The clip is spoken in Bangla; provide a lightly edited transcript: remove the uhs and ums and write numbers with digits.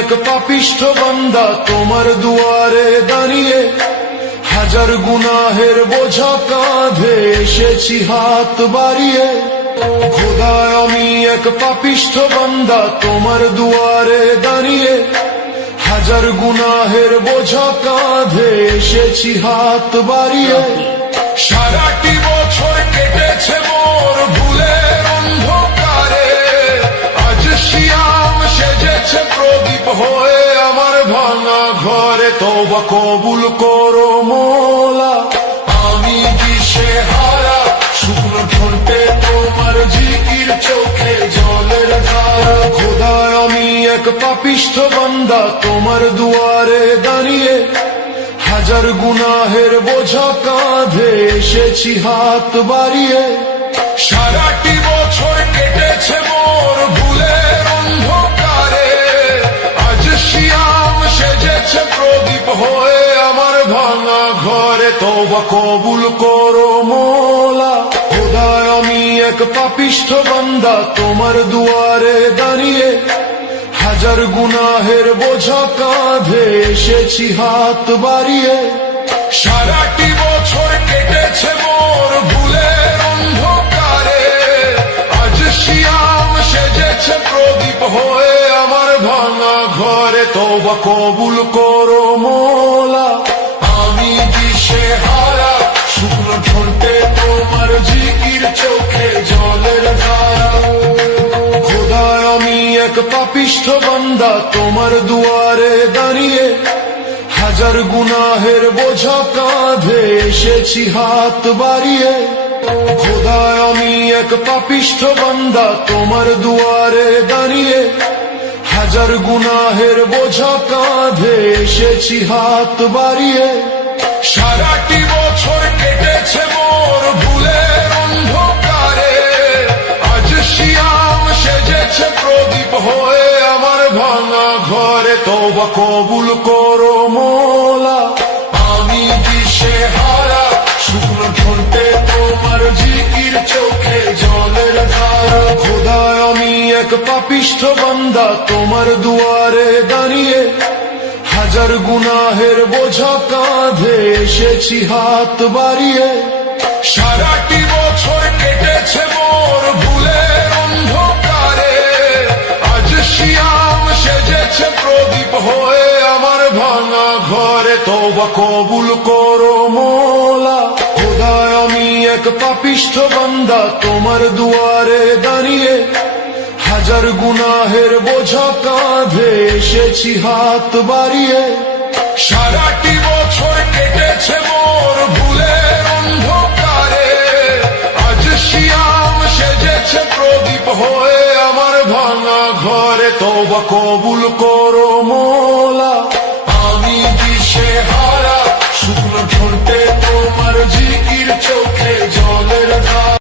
এক পাপিষ্ঠ বান্দা তোমার দুয়ারে দাঁড়িয়ে, হাজার গুনাহের বোঝা কাঁধে এসেছি হাত বাড়িয়ে। খোদা আমি এক পাপিষ্ঠ বান্দা তোমার দুয়ারে দাঁড়িয়ে, হাজার গুনাহের বোঝা কাঁধে এসেছি হাত বাড়িয়ে। সারাটি বছর কেটেছে মোর ভুলের অন্ধকারে, আজ শিয়াম সেজেছে প্রদীপ হয়ে আমার ভাঙা ঘরে। তওবা কবুল করো মোলা, আমি দিশেহারা, শুকনো ঠোঁটে তোমার জিকির, চোখে জলের ধারা। খোদা আমি এক পাপিষ্ঠ বান্দা তোমার দুয়ারে দাঁড়িয়ে, হাজার গুনাহের বোঝা কাঁধে এসেছি হাত বাড়িয়ে। সারাটি বছর কেটেছে মোর ভুলের অন্ধকারে, আজ শিয়াম সেজেছে প্রদীপ হয়ে আমার ভাঙা ঘরে। তওবা কবুল করো মোলা, খোদা আমি এক পাপিষ্ঠ বান্দা তোমার দুয়ারে দাঁড়িয়ে, হাজার গুনাহের বোঝা কাঁধে এসেছি হাত বাড়িয়ে। সারাটি বছর কেটেছে মোর ভুলের অন্ধকারে, আজ শিয়াম সেজেছে প্রদীপ হয়ে আমার ভাঙা ঘরে। তওবা কবুল করো মোলা, আমি দিশেহারা, শুকনো ঠোঁটে তোমার জিকির, চোখে জলের ধারা। খোদা আমি এক পাপিষ্ঠ বান্দা তোমার দুয়ারে দাঁড়িয়ে, হাজার গুনাহের বোঝা কাঁধে এসেছি হাত বাড়িয়ে। খোদা আমি এক পাপিষ্ঠ বান্দা তোমার দুয়ারে দাঁড়িয়ে, হাজার গুনাহের বোঝা কাঁধে এসেছি হাত বাড়িয়ে। সারাটি বছর কেটেছে মোর ভুলের অন্ধকারে, আজ শিয়াম সেজেছে প্রদীপ হয়ে আমার ভাঙা ঘরে। তওবা কবুল করো মোলা, আমি দিশেহারা, শুকনো ঠোঁটে তোমার জিকির, চোখে জলের ধারা। খোদা আমি এক পাপিষ্ঠ বান্দা তোমার দুয়ারে দাঁড়িয়ে, হাজার গুনাহের বোঝা কাঁধে এসেছি হাত বাড়িয়ে। সারাটি বছর কেটেছে মোর ভুলের অন্ধকারে, আজ শিয়াম সেজেছে প্রদীপ হয়ে আমার ভাঙা ঘরে। তওবা কবুল করো মোলা, খোদা আমি এক পাপিষ্ঠ বান্দা তোমার দুয়ারে দাঁড়িয়ে, হাজার গুনাহের বোঝা কাঁধে এসেছি হাত বাড়িয়ে। সারাটি বছর কেটেছে মোর ভুলের অন্ধকারে, আজ শিয়াম সেজেছে প্রদীপ হয়ে আমার ভাঙা ঘরে। তওবা কবুল করো মোলা।